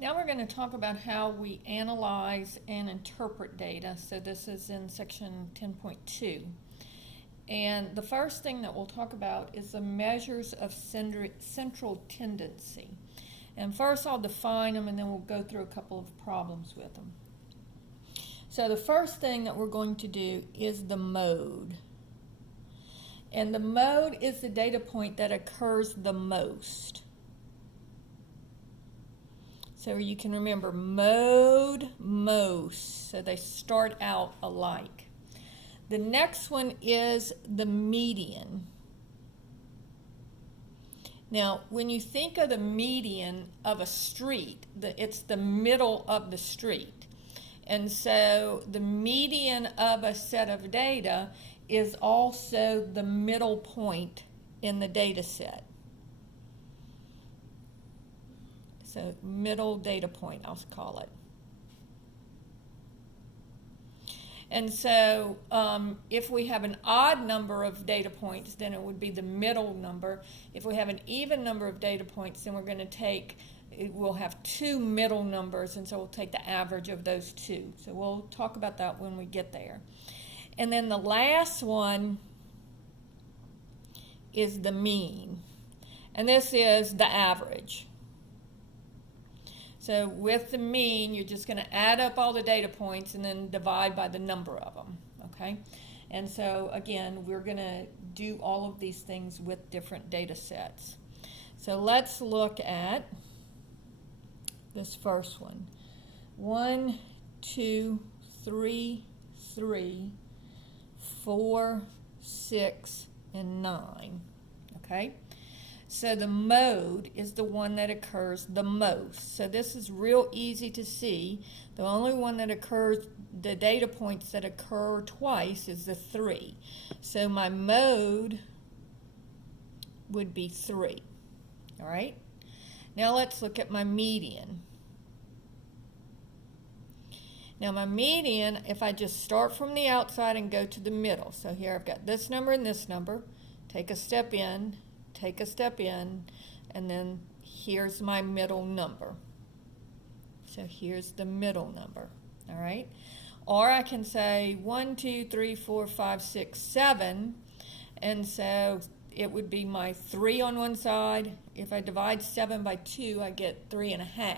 Now we're going to talk about how we analyze and interpret data. So this is in section 10.2. And the first thing that we'll talk about is the measures of central tendency. And first I'll define them and then we'll go through a couple of problems with them. So the first thing that we're going to do is the mode. And the mode is the data point that occurs the most. So you can remember mode, most. So they start out alike. The next one is the median. Now, when you think of the median of a street, it's the middle of the street. And so the median of a set of data is also the middle point in the data set. So middle data point, I'll call it. And so if we have an odd number of data points, then it would be the middle number. If we have an even number of data points, then we'll have two middle numbers, and so we'll take the average of those two. So we'll talk about that when we get there. And then the last one is the mean. And this is the average. So with the mean, you're just going to add up all the data points and then divide by the number of them, okay? And so again, we're going to do all of these things with different data sets. So let's look at this first one. 1, 2, 3, 3, 4, 6, and 9, okay? So the mode is the one that occurs the most. So this is real easy to see. The only one that occurs, the data points that occur twice is the 3. So my mode would be 3. All right? Now let's look at my median. Now my median, if I just start from the outside and go to the middle. So here I've got this number and this number. Take a step in. Take a step in, and then here's my middle number. So here's the middle number, all right? Or I can say 1, 2, 3, 4, 5, 6, 7, and so it would be my 3 on one side. If I divide 7 by 2, I get 3.5.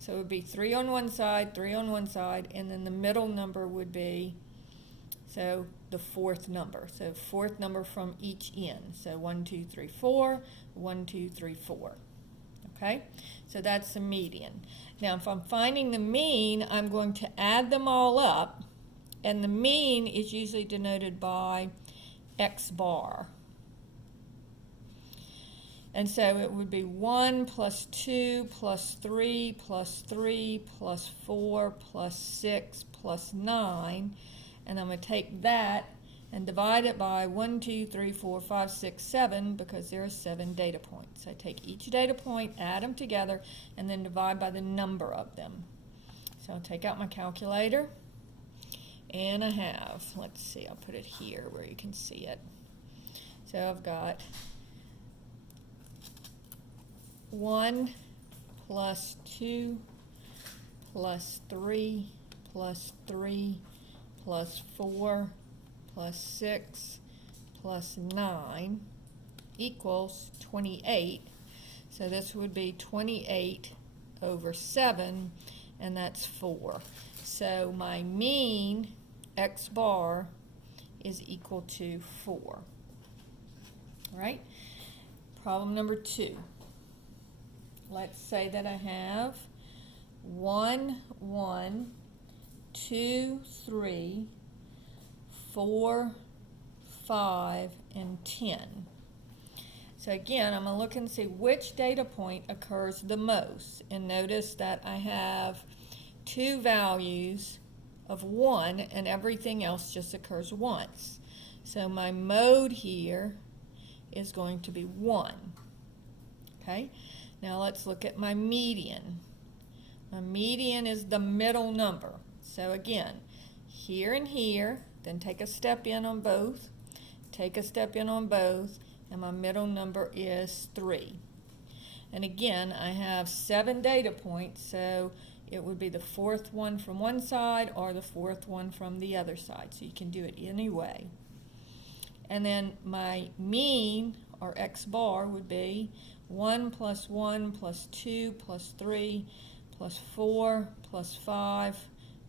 So it would be 3 on one side, 3 on one side, and then the middle number would be, so the fourth number. So fourth number from each end. So 1, 2, 3, 4, 1, 2, 3, 4. Okay? So that's the median. Now if I'm finding the mean, I'm going to add them all up, and the mean is usually denoted by X bar. And so it would be 1 plus 2 plus 3 plus 3 plus 4 plus 6 plus 9. And I'm going to take that and divide it by 1, 2, 3, 4, 5, 6, 7, because there are 7 data points. I take each data point, add them together, and then divide by the number of them. So I'll take out my calculator, and I have, let's see, I'll put it here where you can see it. So I've got 1 plus 2 plus 3 plus 3 plus 4 plus 6 plus 9 equals 28. So this would be 28 over 7, and that's 4. So my mean, X bar, is equal to 4. All right? Problem number 2. Let's say that I have 1, 1, 2, 3, 4, 5, and 10. So again, I'm going to look and see which data point occurs the most. And notice that I have 2 values of 1, and everything else just occurs once. So my mode here is going to be 1. Okay? Now let's look at my median. My median is the middle number. So again, here and here, then take a step in on both, take a step in on both, and my middle number is 3. And again, I have 7 data points, so it would be the 4th one from one side or the 4th one from the other side. So you can do it any way. And then my mean, or x bar, would be 1 plus 1 plus 2 plus 3 plus 4 plus 5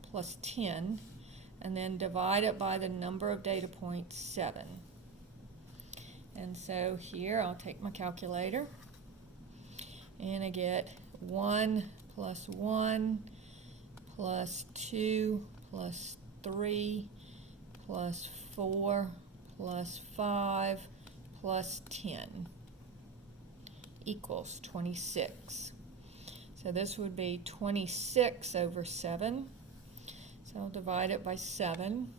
plus 10, and then divide it by the number of data points, 7. And so here I'll take my calculator, and I get 1 plus 1 plus 2 plus 3 plus 4 plus 5 plus 10 equals 26. So this would be 26 over 7. So I'll divide it by 7.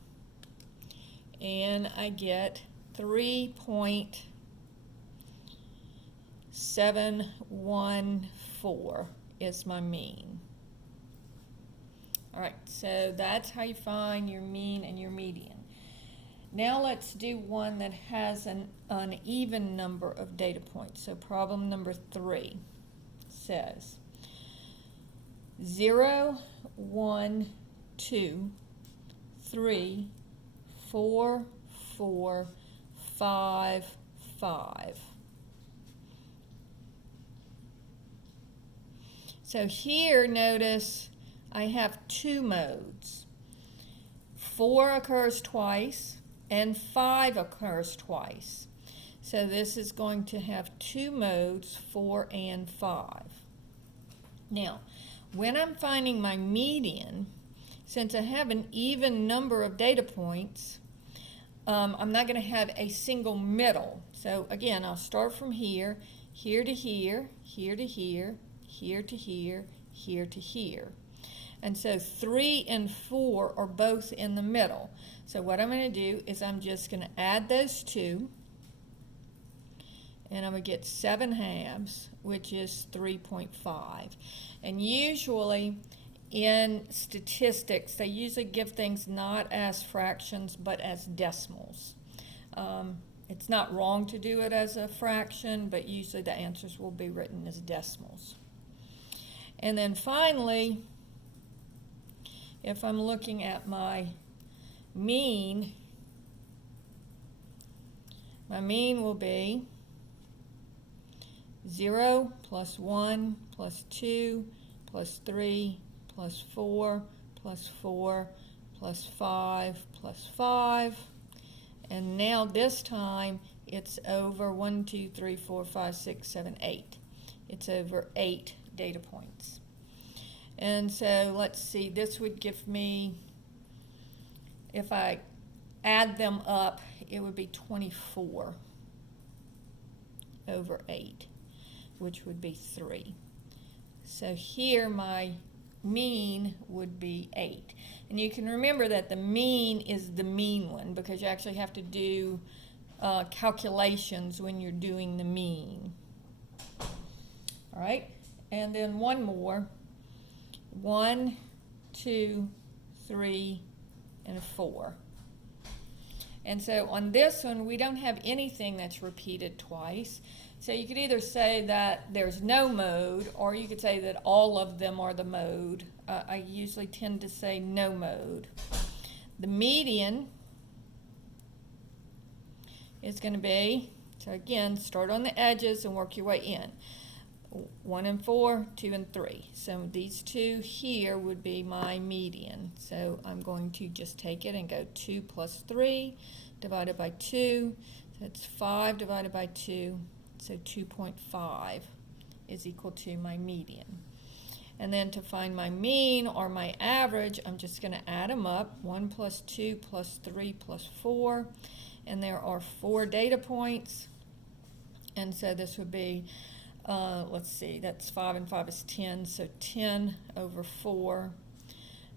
And I get 3.714 is my mean. All right, so that's how you find your mean and your median. Now let's do one that has an uneven number of data points. So problem number 3 says 0, 1, 2, 3, 4, 4, 5, 5. So here, notice I have 2 modes. 4 occurs twice and 5 occurs twice. So this is going to have 2 modes, 4 and 5. Now, when I'm finding my median, since I have an even number of data points, I'm not going to have a single middle. So again, I'll start from here, here to here, here to here, here to here, here to here. And so 3 and 4 are both in the middle. So what I'm going to do is I'm just going to add those 2, and I'm going to get 7 halves, which is 3.5. And usually in statistics, they usually give things not as fractions but as decimals. It's not wrong to do it as a fraction, but usually the answers will be written as decimals. And then finally, if I'm looking at my mean, my mean will be 0 plus 1 plus 2 plus 3 plus 4 plus 4 plus 5 plus 5. And now this time it's over 1, 2, 3, 4, 5, 6, 7, 8. It's over 8 data points. And so let's see, this would give me, if I add them up, it would be 24 over 8, which would be 3. So here my mean would be 8. And you can remember that the mean is the mean one because you actually have to do calculations when you're doing the mean. All right, and then one more. 1, 2, 3, and 4. And so on this one, we don't have anything that's repeated twice. So you could either say that there's no mode, or you could say that all of them are the mode. I usually tend to say no mode. The median is going to be, so again, start on the edges and work your way in. 1 and 4, 2 and 3. So these 2 here would be my median. So I'm going to just take it and go 2 plus 3 divided by 2. So it's 5 divided by 2. So 2.5 is equal to my median. And then to find my mean or my average, I'm just going to add them up. 1 plus 2 plus 3 plus 4. And there are 4 data points. And so this would be, let's see, that's 5 and 5 is 10, so 10 over 4,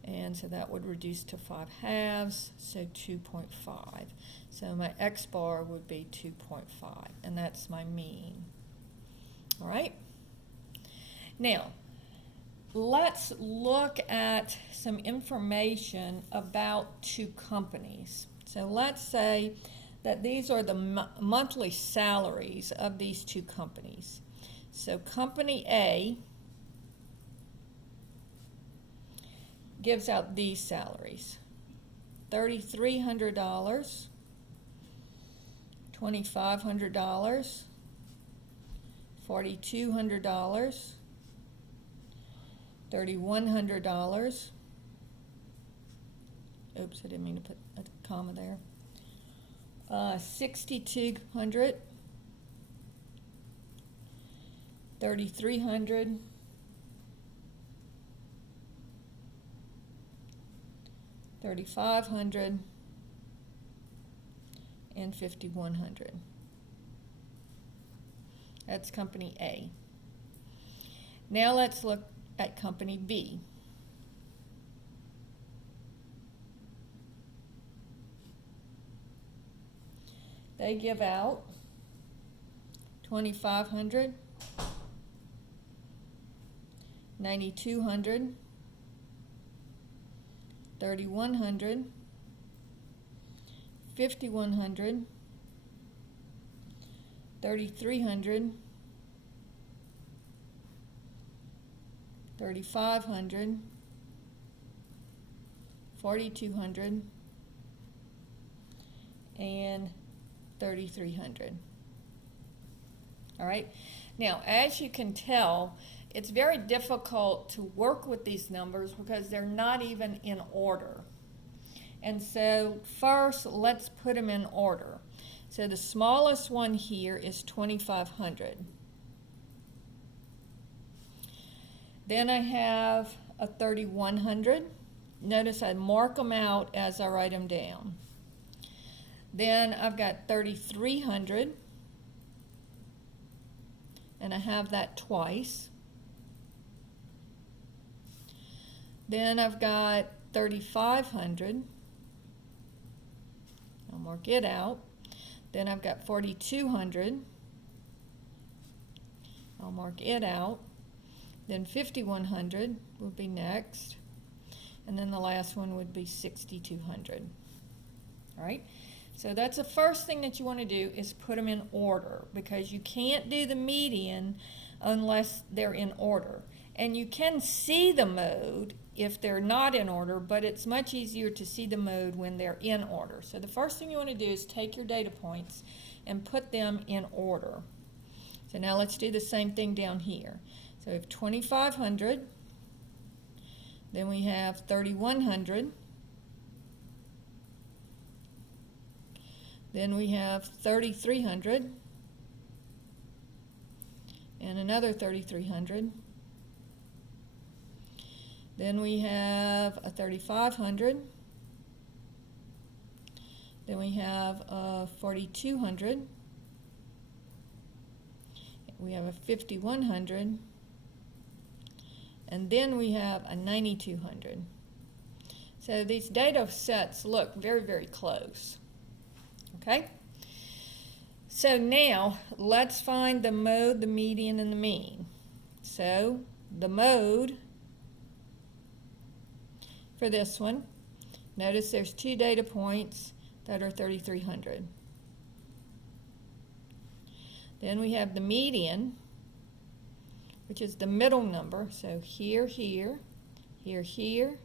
and so that would reduce to 5 halves, so 2.5. So my x bar would be 2.5, and that's my mean. All right? Now, let's look at some information about 2 companies. So let's say that these are the monthly salaries of these 2 companies. So company A gives out these salaries: $3,300, $2,500, $4,200, $3,100. Oops, I didn't mean to put a comma there. 6,200, 3,300, 3,500, and 5,100. That's company A. Now let's look at company B. They give out $2,500, $9,200, $3,100, $5,100, $3,300, $3,500, $4,200, and $3,300. All right. Now, as you can tell, it's very difficult to work with these numbers because they're not even in order. And so first, let's put them in order. So the smallest one here is 2,500. Then I have a 3,100. Notice I mark them out as I write them down. Then I've got 3,300, and I have that twice. Then I've got 3,500. I'll mark it out. Then I've got 4,200. I'll mark it out. Then 5,100 would be next. And then the last one would be 6,200. All right? So that's the first thing that you want to do is put them in order, because you can't do the median unless they're in order. And you can see the mode if they're not in order, but it's much easier to see the mode when they're in order. So the first thing you want to do is take your data points and put them in order. So now let's do the same thing down here. So we have 2,500, then we have 3,100, then we have 3,300, and another 3,300. Then we have a 3,500. Then we have a 4,200. We have a 5,100. And then we have a 9,200. So these data sets look very, very close. Okay? So now let's find the mode, the median, and the mean. So the mode for this one, notice there's two data points that are 3,300. Then we have the median, which is the middle number. So here, here, here, here,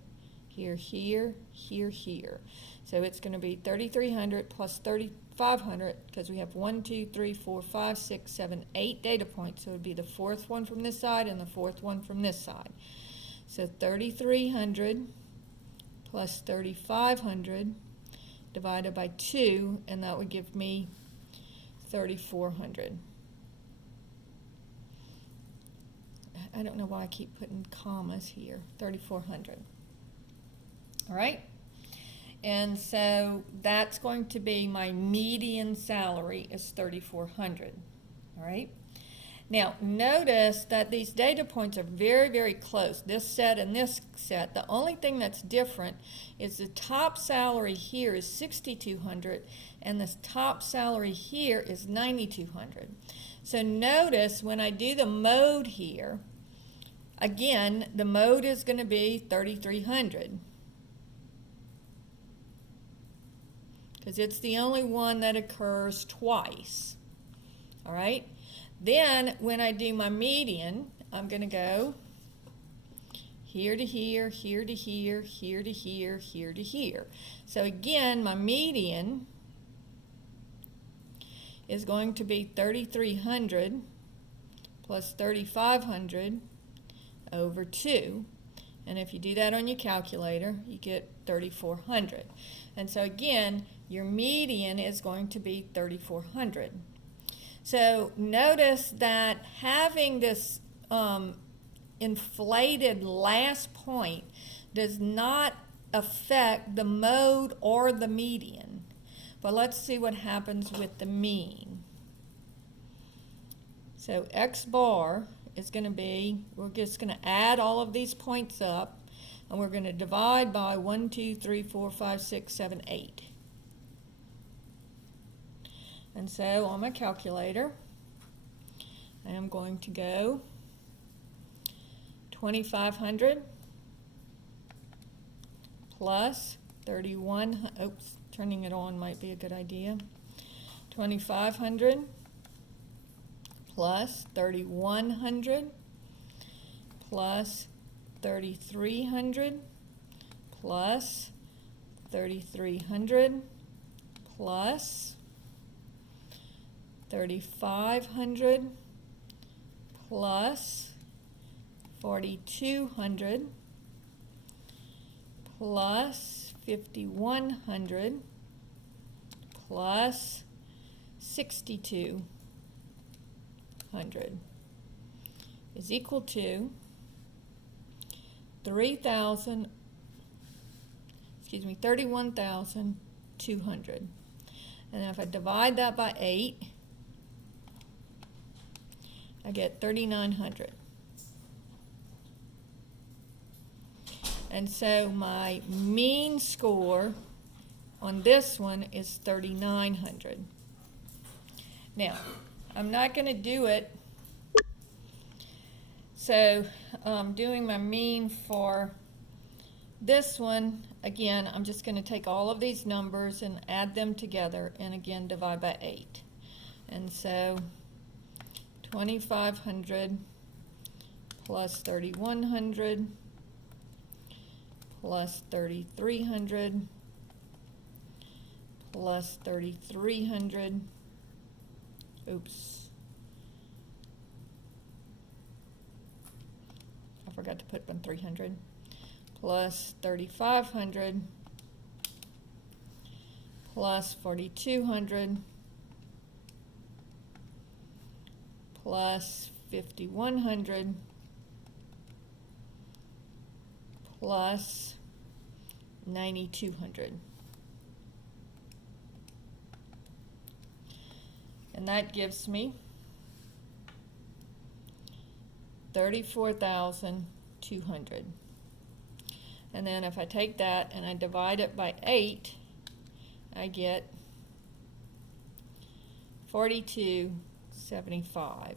here, here, here, here. So it's going to be 3,300 plus 3,500, because we have 1, 2, 3, 4, 5, 6, 7, 8 data points. So it would be the fourth one from this side and the fourth one from this side. So 3,300 plus 3,500 divided by 2, and that would give me 3,400. I don't know why I keep putting commas here. 3,400. All right? And so that's going to be my median salary is 3,400. All right? Now, notice that these data points are very, very close. This set and this set. The only thing that's different is the top salary here is 6,200 and the top salary here is 9,200. So notice when I do the mode here, again, the mode is going to be 3,300. Because it's the only one that occurs twice. All right? Then when I do my median, I'm going to go here to here, here to here, here to here, here to here. So again, my median is going to be 3,300 plus 3,500 over 2. And if you do that on your calculator, you get 3,400. And so again, your median is going to be 3,400. So notice that having this inflated last point does not affect the mode or the median. But let's see what happens with the mean. So x bar is going to be, we're just going to add all of these points up, and we're going to divide by 1, 2, 3, 4, 5, 6, 7, 8. And so on my calculator, I am going to go 2,500 plus 31, oops, turning it on might be a good idea. 2,500 plus 3,100 plus 3,300 plus 3,300 plus 3,500 plus 4,200 plus 5,100 plus 6,200 is equal to 31,200. And if I divide that by 8, I get 3,900. And so my mean score on this one is 3,900. Now, I'm not going to do it. So doing my mean for this one, again, I'm just going to take all of these numbers and add them together and again divide by 8. And so 2,500 plus 3,100 plus 3,300 plus 3,300, oops, I forgot to put 1,300, plus 3,500 plus 4,200 plus 5,100 plus 9,200. And that gives me 34,200. And then if I take that and I divide it by 8, I get 42.75.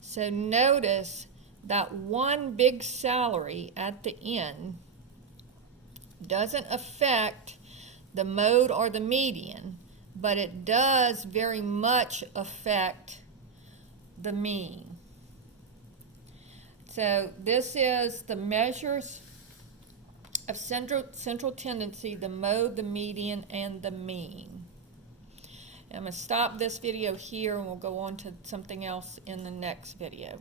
So notice that one big salary at the end doesn't affect the mode or the median, but it does very much affect the mean. So this is the measures of central tendency, the mode, the median, and the mean. I'm going to stop this video here and we'll go on to something else in the next video.